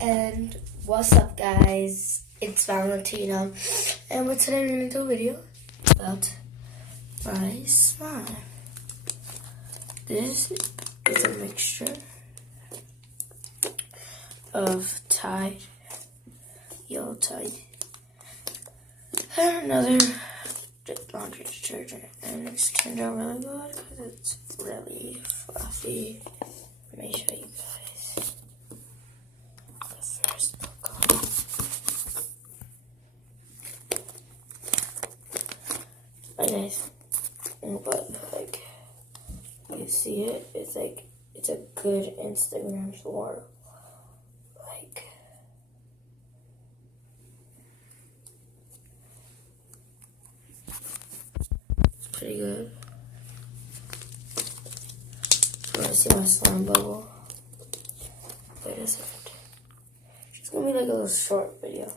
And what's up, guys? It's Valentino, and today we're going to do a video about my slime. This is a mixture of Tide, Yellow Tide, and another laundry detergent, and it's turned out really good because it's really fluffy. Let me show you guys. The first book. Right, guys. But like you see it, it's like it's a good Instagram swirl. Like it's pretty good. You wanna see my slime bubble? Wait a second. It's gonna be like a little short video.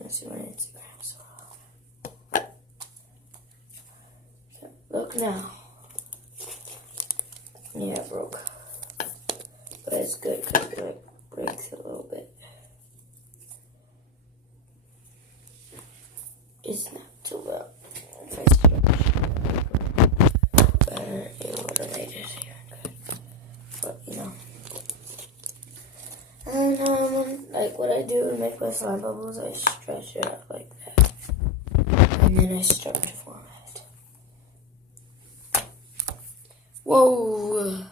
Let's see my Instagram swirl. Look now. Yeah, it broke. But it's good because it like breaks a little bit. It's not too well. If I stretch better, it would have made it even good. But you know. And like what I do to make my slime bubbles, I stretch it out like that. And then I start to form it. Whoa!